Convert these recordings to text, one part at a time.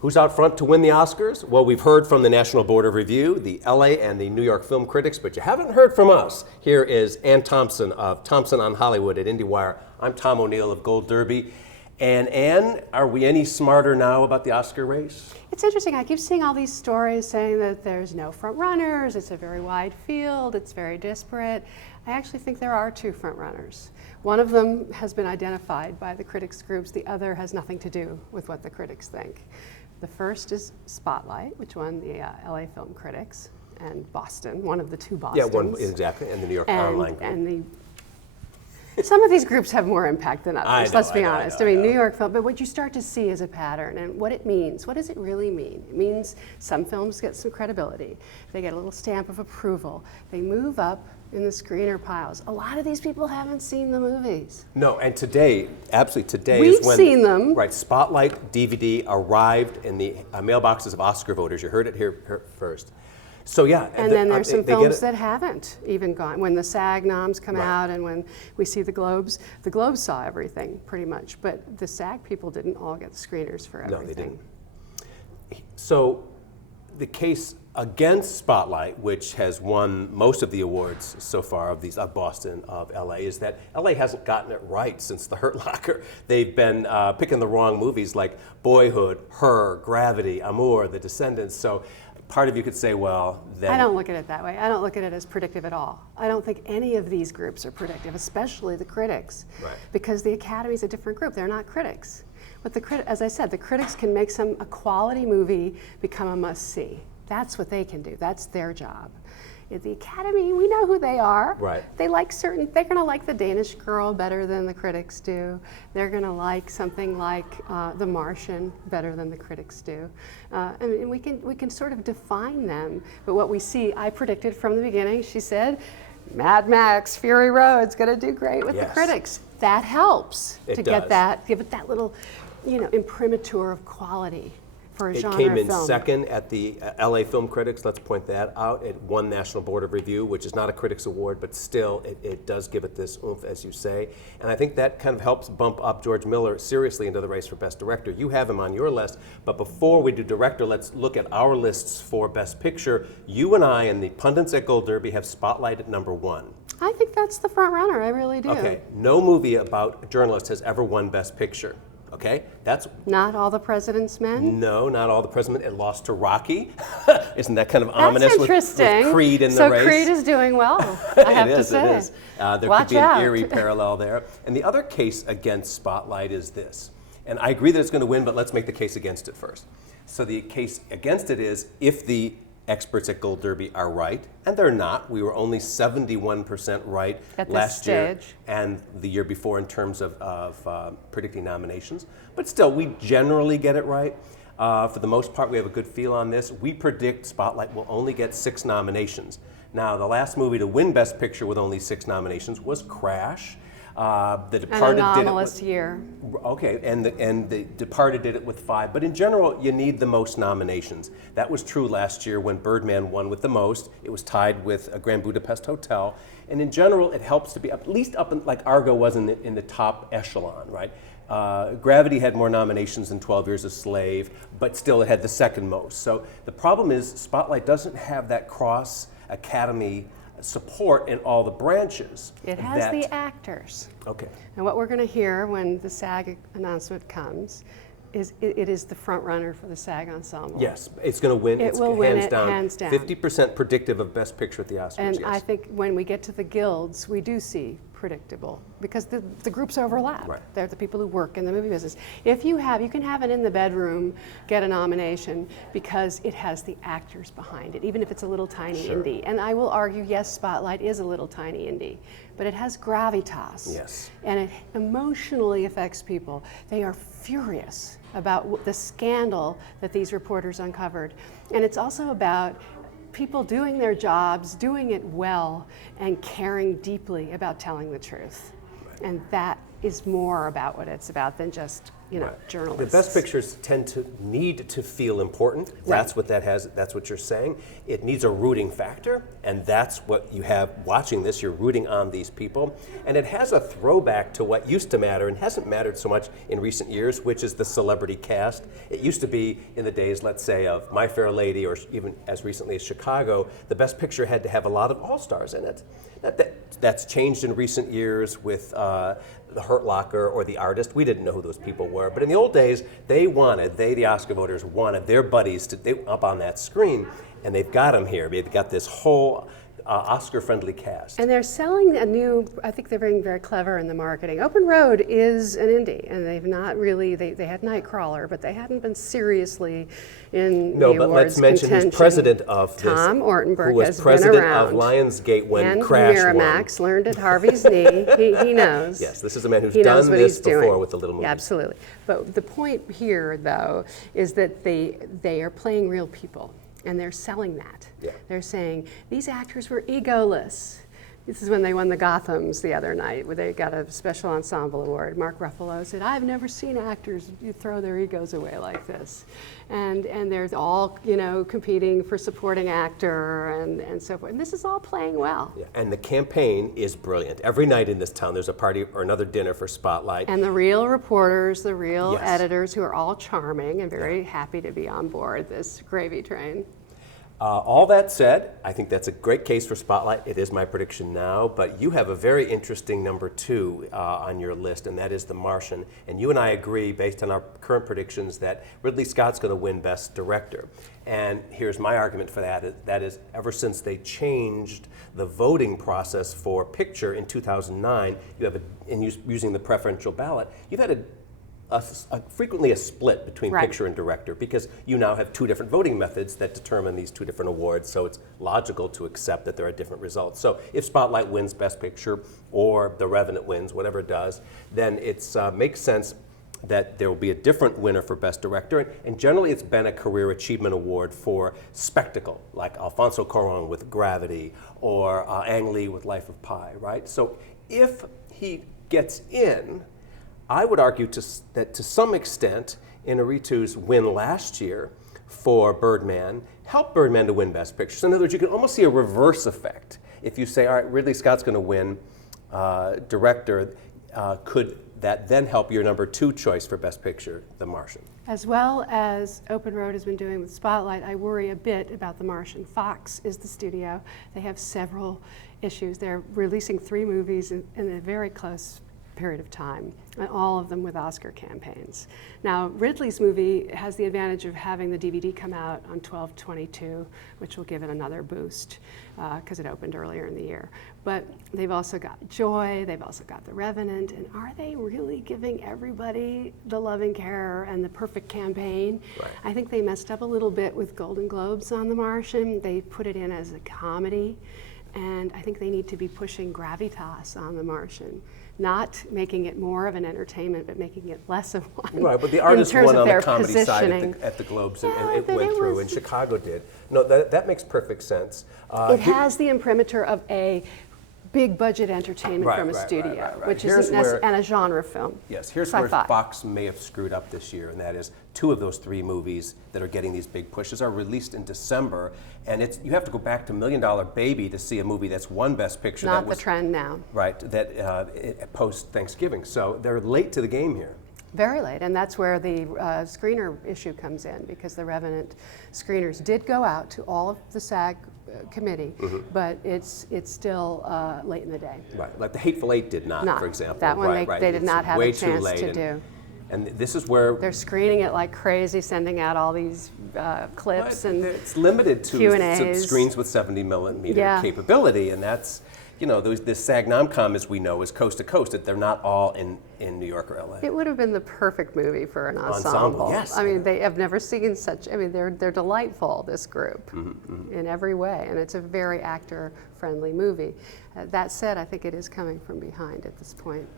Who's out front to win the Oscars? Well, we've heard from the National Board of Review, the LA and the New York film critics, but you haven't heard from us. Here is Ann Thompson of Thompson on Hollywood at Indiewire. I'm Tom O'Neill of Gold Derby. And Ann, are we any smarter now about the Oscar race? It's interesting. I keep seeing all these stories saying that there's no front runners, it's a very wide field, it's very disparate. I actually think there are two front runners. One of them has been identified by the critics groups, the other has nothing to do with what the critics think. The first is Spotlight, which won the LA Film Critics, and Boston, one of the two Bostons. Yeah, one, exactly, and the New York Online Group. And some of these groups have more impact than others, let's be honest. I mean, New York Film, but what you start to see is a pattern and what it means. What does it really mean? It means some films get some credibility. They get a little stamp of approval. They move up in the screener piles. A lot of these people haven't seen the movies. No, and today, absolutely today We've is when— seen them. Right, Spotlight DVD arrived in the mailboxes of Oscar voters. You heard it here first. So yeah. And then there's some films that haven't even gone. When the SAG noms come out and when we see the Globes saw everything pretty much, but the SAG people didn't all get the screeners for everything. No, they didn't. So the case against Spotlight, which has won most of the awards so far of these of Boston, of LA, is that LA hasn't gotten it right since The Hurt Locker. They've been picking the wrong movies like Boyhood, Her, Gravity, Amour, The Descendants. So part of you could say, well, then— I don't look at it that way. I don't look at it as predictive at all. I don't think any of these groups are predictive, especially the critics, because the Academy is a different group. They're not critics. But as I said, the critics can make a quality movie become a must-see. That's what they can do. That's their job. At the Academy, we know who they are. Right. They're going to like The Danish Girl better than the critics do. They're going to like something like The Martian better than the critics do. And we can sort of define them. But what we see, I predicted from the beginning, she said, Mad Max, Fury Road's going to do great with the critics. That helps give it that little, imprimatur of quality. It came in second at the LA Film Critics, let's point that out. It won National Board of Review, which is not a critics award, but still it does give it this oomph, as you say. And I think that kind of helps bump up George Miller seriously into the race for Best Director. You have him on your list, but before we do Director, let's look at our lists for Best Picture. You and I and the pundits at Gold Derby have Spotlight at #1. I think that's the front runner, I really do. Okay, no movie about a journalist has ever won Best Picture. Okay, that's— Not All the President's Men? No, Not All the President's Men. It lost to Rocky. Isn't that kind of ominous with Creed in the race? So Creed is doing well, I have to say. It is. There could be an eerie parallel there. And the other case against Spotlight is this. And I agree that it's going to win, but let's make the case against it first. So the case against it is if the experts at Gold Derby are right, and they're not. We were only 71% right last year and the year before in terms of predicting nominations. But still, we generally get it right. For the most part, we have a good feel on this. We predict Spotlight will only get 6 nominations. Now, the last movie to win Best Picture with only 6 nominations was Crash. The Departed An anomalous year. Okay, and the Departed did it with 5. But in general, you need the most nominations. That was true last year when Birdman won with the most. It was tied with a Grand Budapest Hotel. And in general, it helps to be at least up in, like Argo was in the top echelon, right? Gravity had more nominations than 12 Years a Slave, but still it had the second most. So the problem is Spotlight doesn't have that cross-Academy support in all the branches. It has the actors. Okay. And what we're going to hear when the SAG announcement comes is it is the front runner for the SAG ensemble. Yes, it's going to win. It will win it hands down. 50% predictive of Best Picture at the Oscars. And I think when we get to the guilds, we do see predictable because the groups overlap. Right. They're the people who work in the movie business. If you can have it in the bedroom get a nomination because it has the actors behind it, even if it's a little tiny indie. And I will argue, yes, Spotlight is a little tiny indie, but it has gravitas. Yes. And it emotionally affects people. They are furious about the scandal that these reporters uncovered. And it's also about people doing their jobs, doing it well, and caring deeply about telling the truth. And that is more about what it's about than just journalists. The best pictures tend to need to feel important. That's what that has. That's what you're saying. It needs a rooting factor, and that's what you have watching this. You're rooting on these people, and it has a throwback to what used to matter and hasn't mattered so much in recent years, which is the celebrity cast. It used to be in the days, let's say, of My Fair Lady, or even as recently as Chicago, the best picture had to have a lot of all-stars in it. That's changed in recent years with The Hurt Locker or The Artist. We didn't know who those people were, but in the old days, the Oscar voters wanted their buddies up on that screen, and they've got them here. They've got this whole Oscar-friendly cast. And they're selling a new, I think they're being very clever in the marketing. Open Road is an indie, and they've not really, they had Nightcrawler, but they hadn't been seriously in the awards but let's mention who's president of this. Tom Ortenberg who was has president been around. of Lionsgate when and Crash Miramax won. learned at Harvey's knee. He knows. Yes, this is a man who's He knows done what this he's before doing. with the little movies. Yeah, absolutely. But the point here, though, is that they are playing real people. And they're selling that. Yeah. They're saying, these actors were egoless. This is when they won the Gothams the other night, where they got a special ensemble award. Mark Ruffalo said, I've never seen actors throw their egos away like this. And they're all, competing for supporting actor and so forth. And this is all playing well. Yeah. And the campaign is brilliant. Every night in this town, there's a party or another dinner for Spotlight. And the real reporters, the real editors, who are all charming and very happy to be on board this gravy train. All that said, I think that's a great case for Spotlight. It is my prediction now, but you have a very interesting number 2 on your list, and that is The Martian. And you and I agree, based on our current predictions, that Ridley Scott's going to win Best Director. And here's my argument for that. That is, ever since they changed the voting process for picture in 2009, using the preferential ballot, you've had frequently a split between picture and director, because you now have 2 different voting methods that determine these 2 different awards, so it's logical to accept that there are different results. So if Spotlight wins Best Picture or The Revenant wins, whatever it does, then it makes sense that there will be a different winner for Best Director, and generally it's been a Career Achievement Award for spectacle, like Alfonso Cuarón with Gravity, or Ang Lee with Life of Pi, right? So if he gets in, I would argue that to some extent, Inarritu's win last year for Birdman helped Birdman to win Best Picture. So in other words, you can almost see a reverse effect. If you say, all right, Ridley Scott's going to win Director, could that then help your number 2 choice for Best Picture, The Martian? As well as Open Road has been doing with Spotlight, I worry a bit about The Martian. Fox is the studio. They have several issues. They're releasing 3 movies in a very close period of time, and all of them with Oscar campaigns. Now, Ridley's movie has the advantage of having the DVD come out on 12/22, which will give it another boost because it opened earlier in the year. But they've also got Joy, they've also got The Revenant, and are they really giving everybody the loving care and the perfect campaign? Right. I think they messed up a little bit with Golden Globes on The Martian. They put it in as a comedy, and I think they need to be pushing gravitas on The Martian. Not making it more of an entertainment, but making it less of one. Right, but The Artist won on the comedy positioning. side at the Globes, and it went through, and Chicago did. No, that makes perfect sense. It has the imprimatur of a big budget entertainment from a studio, which isn't and a genre film. Yes, here's Sci-fi. where Fox may have screwed up this year, and that is 2 of those 3 movies that are getting these big pushes are released in December, and you have to go back to $1 Million Baby to see a movie that's won Best Picture. Not the trend now. Right, post Thanksgiving. So they're late to the game here. Very late, and that's where the screener issue comes in, because the Revenant screeners did go out to all of the SAG committee, but it's still late in the day. Right, like The Hateful Eight did not, for example. That one they did It's not have way a chance too late, to do. And this is where they're screening it like crazy, sending out all these clips and it's limited to Q&As. Screens with 70 millimeter capability, and that's, this SAG-NOMCOM, as we know, is coast to coast. They're not all in New York or LA. It would have been the perfect movie for an ensemble. Yes. I mean, they have never seen such. I mean, they're delightful, this group, in every way, and it's a very actor-friendly movie. That said, I think it is coming from behind at this point.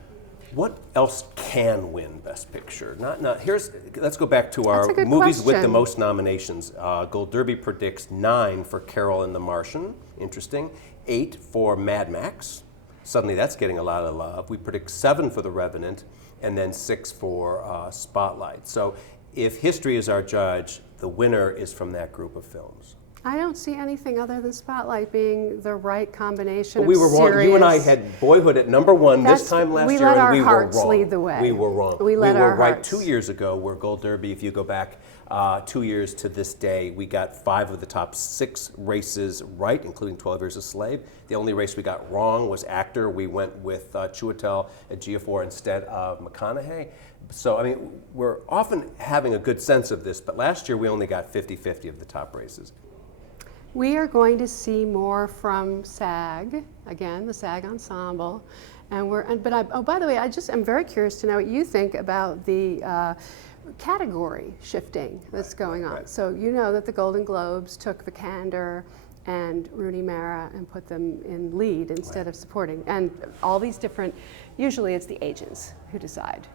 What else can win Best Picture? Let's go back to our That's a good movies with the question. most nominations. Gold Derby predicts 9 for Carol and the Martian. Interesting. 8 for Mad Max. Suddenly that's getting a lot of love. We predict 7 for The Revenant and then 6 for Spotlight. So if history is our judge, the winner is from that group of films. I don't see anything other than Spotlight being the right combination But we of were wrong. serious. You and I had Boyhood at #1 this time last we year, let and our we were hearts wrong. lead the way. We were wrong. We let were our right hearts. 2 years ago, where Gold Derby, if you go back 2 years to this day, we got 5 of the top 6 races right, including 12 Years a Slave. The only race we got wrong was actor. We went with Chiwetel Ejiofor instead of McConaughey. So, I mean, we're often having a good sense of this, but last year we only got 50-50 of the top races. We are going to see more from SAG, again, the SAG Ensemble. By the way, I'm very curious to know what you think about the category shifting that's going on. Right. So you know that the Golden Globes took Vikander and Rooney Mara and put them in lead instead of supporting. And all these different, usually it's the agents who decide,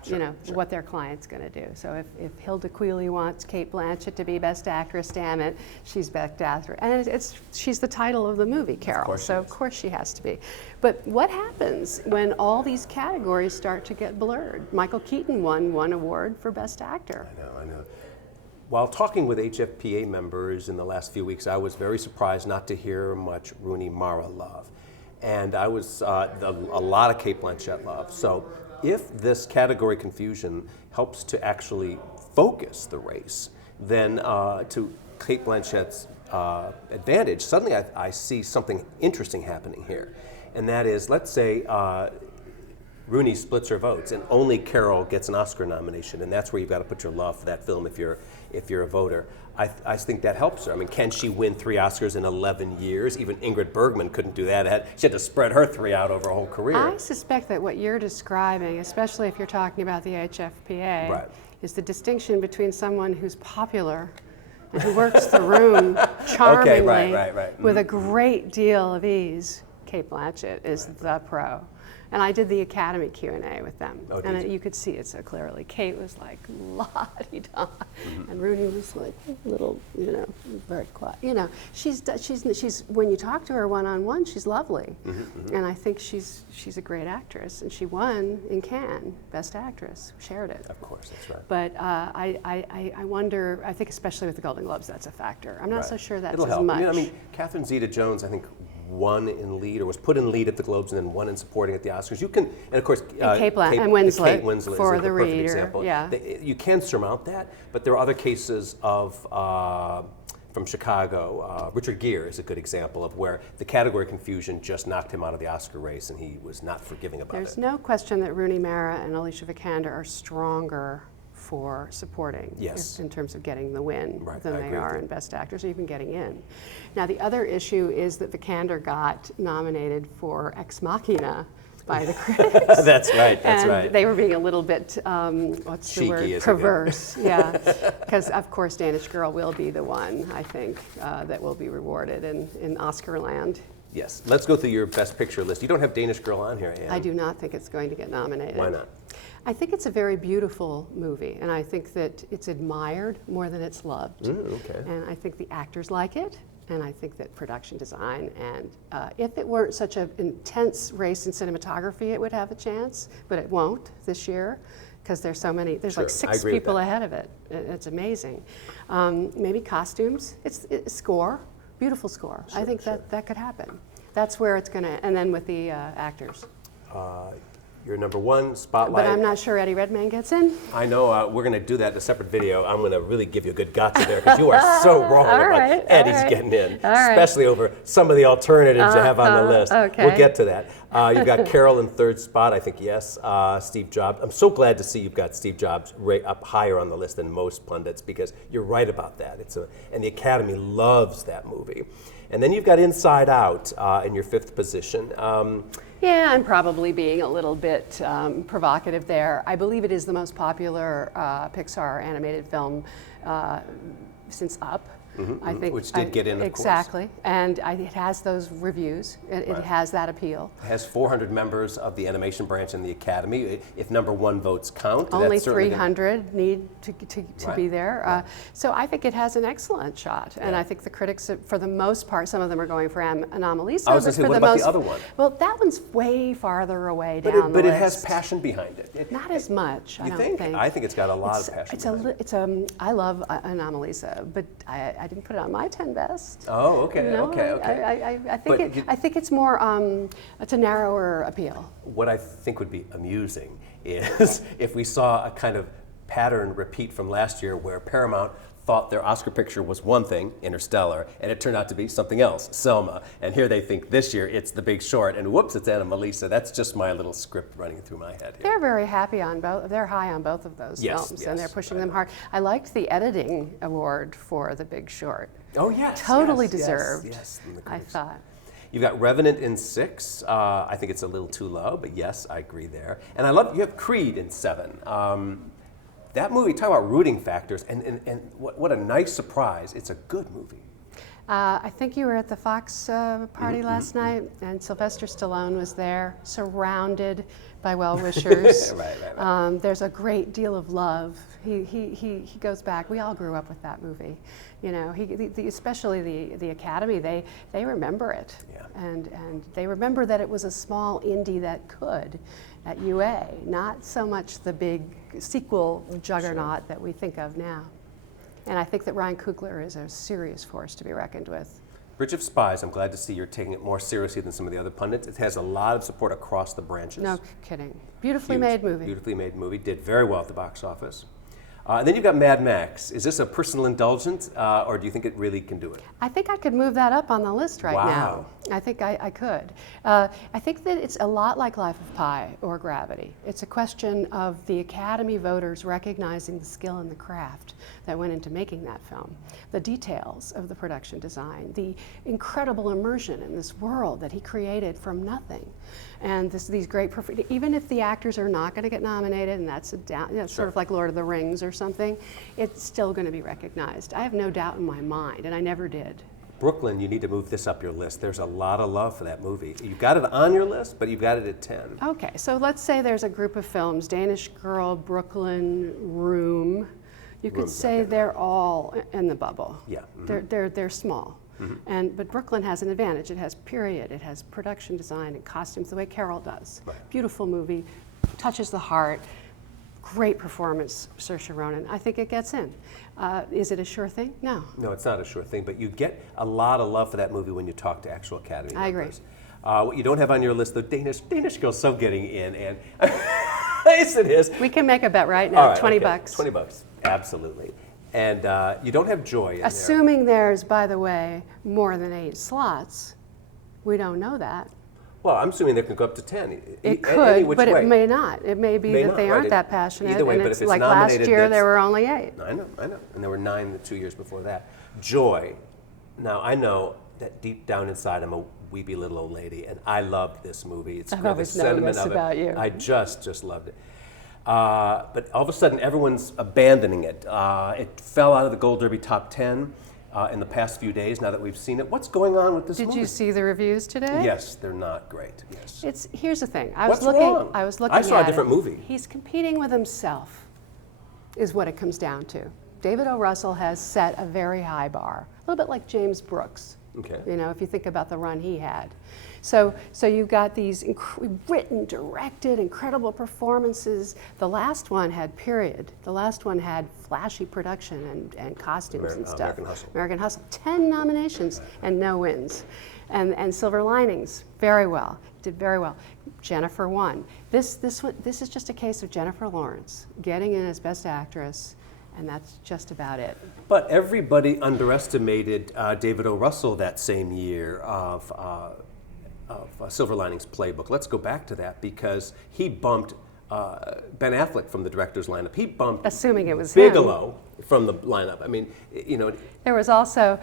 what their client's going to do. So if Hilda Queeley wants Cate Blanchett to be Best Actress, damn it, she's Best Actress. And she's the title of the movie, Carol. Of course she has to be. But what happens when all these categories start to get blurred? Michael Keaton won one award for Best Actor. I know. While talking with HFPA members in the last few weeks, I was very surprised not to hear much Rooney Mara love. And I was a lot of Cate Blanchett love. So if this category confusion helps to actually focus the race, then to Cate Blanchett's advantage, suddenly I see something interesting happening here. And that is, let's say Rooney splits her votes and only Carol gets an Oscar nomination, and that's where you've got to put your love for that film if you're a voter. I think that helps her. I mean, can she win 3 Oscars in 11 years? Even Ingrid Bergman couldn't do that. She had to spread her 3 out over a whole career. I suspect that what you're describing, especially if you're talking about the HFPA, right, is the distinction between someone who's popular and who works the room charmingly with a great deal of ease. Cate Blanchett is the pro. And I did the Academy Q&A with them. Oh, and you could see it so clearly. Kate was like, la-di-da. And Rooney was like, little, very quiet. She's when you talk to her one-on-one, she's lovely. And I think she's a great actress. And she won in Cannes, Best Actress, shared it. Of course, that's right. But I wonder, I think especially with the Golden Globes, that's a factor. I'm not so sure that's It'll as help. much. Catherine Zeta-Jones, I think, won in lead, or was put in lead at the Globes, and then won in supporting at the Oscars. You can, and of course, Kate Winslet for is the Reader. Perfect example. Yeah. You can surmount that, but there are other cases of from Chicago. Richard Gere is a good example of where the category confusion just knocked him out of the Oscar race, and he was not forgiving about it. There's no question that Rooney Mara and Alicia Vikander are stronger for supporting in terms of getting the win than they are in Best Actors, or even getting in. Now, the other issue is that Vikander got nominated for Ex Machina by the critics. That's right. And they were being a little bit, what's cheeky, the word? Perverse. Yeah, because of course Danish Girl will be the one, I think, that will be rewarded in Oscar land. Yes. Let's go through your Best Picture list. You don't have Danish Girl on here, Anne. I do not think it's going to get nominated. Why not? I think it's a very beautiful movie, and I think that it's admired more than it's loved. Okay. And I think the actors like it, and I think that production design, and if it weren't such an intense race in cinematography, it would have a chance, but it won't this year, because there's so many, there's like 6 people ahead of it. It's amazing. Maybe costumes, it's score, beautiful score. I think that could happen. That's where it's gonna, and then with the actors. Your #1, Spotlight. But I'm not sure Eddie Redmayne gets in. I know. We're going to do that in a separate video. I'm going to really give you a good gotcha there, because you are so wrong about Eddie's getting in, especially over some of the alternatives you have on the list. Okay. We'll get to that. You've got Carol in 3rd spot, I think, yes. Steve Jobs. I'm so glad to see you've got Steve Jobs up higher on the list than most pundits, because you're right about that. And the Academy loves that movie. And then you've got Inside Out in your 5th position. Yeah, I'm probably being a little bit provocative there. I believe it is the most popular Pixar animated film since Up. I think which did get in, of course. exactly, and it has those reviews. It has that appeal. It has 400 members of the animation branch in the Academy. If #1 votes count, Only that's certainly 300 need to be there. So I think it has an excellent shot, and I think the critics, for the most part, some of them are going for Anomalisa. I was going to say, what about the other one? Well, that one's way farther away down the list. But it has passion behind it. Not as much, I don't think. I think it's got a lot of passion behind it. I love Anomalisa, but I didn't put it on my 10 best. Oh, okay, No, okay. I think it's more, it's a narrower appeal. What I think would be amusing is if we saw a kind of pattern repeat from last year where Paramount thought their Oscar picture was one thing, Interstellar, and it turned out to be something else, Selma. And here they think this year it's The Big Short, and whoops, it's Anomalisa. That's just my little script running through my head here. They're very happy on both. They're high on both of those films, and they're pushing them hard. I liked the editing award for The Big Short. Oh yes, totally deserved. Yes, I thought. You've got Revenant in 6. I think it's a little too low, but yes, I agree there. And I love you have Creed in 7. That movie, talk about rooting factors, and what a nice surprise. It's a good movie. I think you were at the Fox party last night, and Sylvester Stallone was there, surrounded by well-wishers. Right. There's a great deal of love. He goes back. We all grew up with that movie. You know, especially the Academy, they remember it. Yeah. And they remember that it was a small indie that could at UA, not so much the big sequel juggernaut that we think of now. And I think that Ryan Coogler is a serious force to be reckoned with. Bridge of Spies, I'm glad to see you're taking it more seriously than some of the other pundits. It has a lot of support across the branches. No kidding. Beautifully made movie. Beautifully made movie. Did very well at the box office. And then you've got Mad Max. Is this a personal indulgence, or do you think it really can do it? I think I could move that up on the list right now. I think I could. I think that it's a lot like Life of Pi or Gravity. It's a question of the Academy voters recognizing the skill and the craft that went into making that film, the details of the production design, the incredible immersion in this world that he created from nothing, and these great, even if the actors are not going to get nominated, and that's sort of like Lord of the Rings or something, it's still going to be recognized. I have no doubt in my mind, and I never did. Brooklyn, you need to move this up your list. There's a lot of love for that movie. You've got it on your list, but you've got it at 10. Okay, so let's say there's a group of films, Danish Girl, Brooklyn, Room. You could say they're all in the bubble. Yeah. They're small. But Brooklyn has an advantage. It has period, it has production design and costumes the way Carol does. Beautiful movie, touches the heart. Great performance, Saoirse Ronan. I think it gets in. Is it a sure thing? No. No, it's not a sure thing, but you get a lot of love for that movie when you talk to actual Academy members. I agree. What you don't have on your list, the Danish Girl's so getting in, and yes, it is. We can make a bet right now, 20 bucks. 20 bucks, absolutely. And you don't have Joy in Assuming there's, by the way, more than 8 slots. We don't know that. Well, I'm assuming they can go up to 10. It could, but it may not. It may be that they aren't that passionate. Either way, and but it's if it's like nominated, last year there were only 8. I know. And there were 9 the 2 years before that. Joy. Now, I know that deep down inside I'm a weepy little old lady, and I loved this movie. It's I've always known this about you. I just loved it. But all of a sudden, everyone's abandoning it. It fell out of the Gold Derby top 10 in the past few days, now that we've seen it. What's going on with this movie? Did you see the reviews today? Yes, they're not great. Yes. Here's the thing. What's wrong? I was looking I saw at a different movie. He's competing with himself, is what it comes down to. David O. Russell has set a very high bar, a little bit like James Brooks. Okay. You know, if you think about the run he had. So you've got these written, directed, incredible performances. The last one had period. The last one had flashy production and costumes and stuff. American Hustle. American Hustle. 10 nominations and no wins. And Silver Linings, very well. Did very well. Jennifer won. This is just a case of Jennifer Lawrence getting in as Best Actress, and that's just about it. But everybody underestimated David O. Russell that same year of Silver Linings Playbook. Let's go back to that, because he bumped Ben Affleck from the director's lineup. He bumped Assuming it was Bigelow from the lineup. I mean, you know. There was also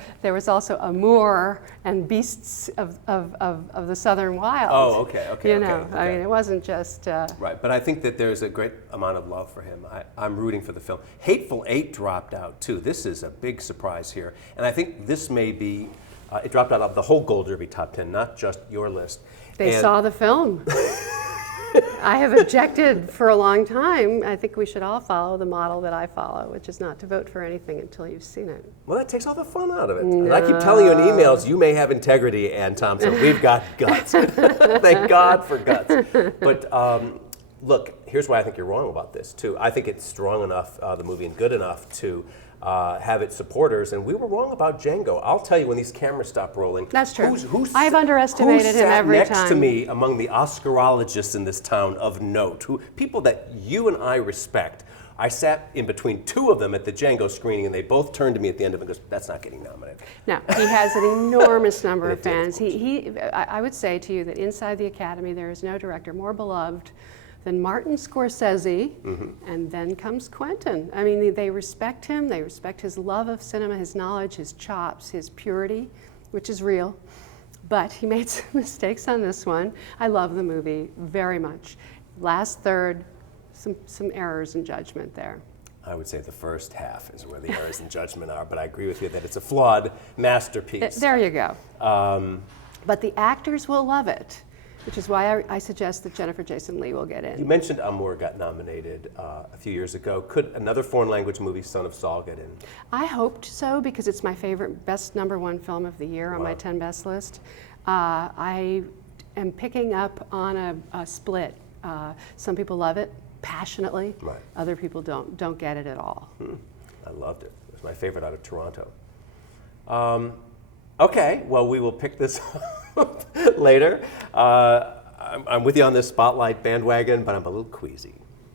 Amour and Beasts of the Southern Wild. Oh, okay. You know, I mean, it wasn't just. Right, but I think that there's a great amount of love for him. I'm rooting for the film. Hateful Eight dropped out too. This is a big surprise here, and I think this may be. It dropped out of the whole Gold Derby top 10, not just your list. They saw the film. I have objected for a long time. I think we should all follow the model that I follow, which is not to vote for anything until you've seen it. Well, that takes all the fun out of it. No. And I keep telling you in emails, you may have integrity, Ann Thompson. We've got guts. Thank God for guts. But look, here's why I think you're wrong about this, too. I think it's strong enough, the movie, and good enough to have its supporters, and we were wrong about Django. I'll tell you when these cameras stop rolling. That's true. I've underestimated him every time. Who sat next to me among the Oscarologists in this town of note, people that you and I respect? I sat in between two of them at the Django screening, and they both turned to me at the end of it and goes, "That's not getting nominated." No, he has an enormous number of fans. I would say to you that inside the Academy, there is no director more beloved than Martin Scorsese, and then comes Quentin. I mean, they respect him, they respect his love of cinema, his knowledge, his chops, his purity, which is real. But he made some mistakes on this one. I love the movie very much. Last third, some errors in judgment there. I would say the first half is where the errors in judgment are, but I agree with you that it's a flawed masterpiece. There you go. But the actors will love it, which is why I suggest that Jennifer Jason Leigh will get in. You mentioned Amour got nominated a few years ago. Could another foreign language movie, Son of Saul, get in? I hoped so because it's my favorite, best #1 film of the year on my 10 best list. I am picking up on a split. Some people love it passionately. Right. Other people don't get it at all. I loved it. It was my favorite out of Toronto. Okay, well, we will pick this up later. I'm with you on this Spotlight bandwagon, but I'm a little queasy.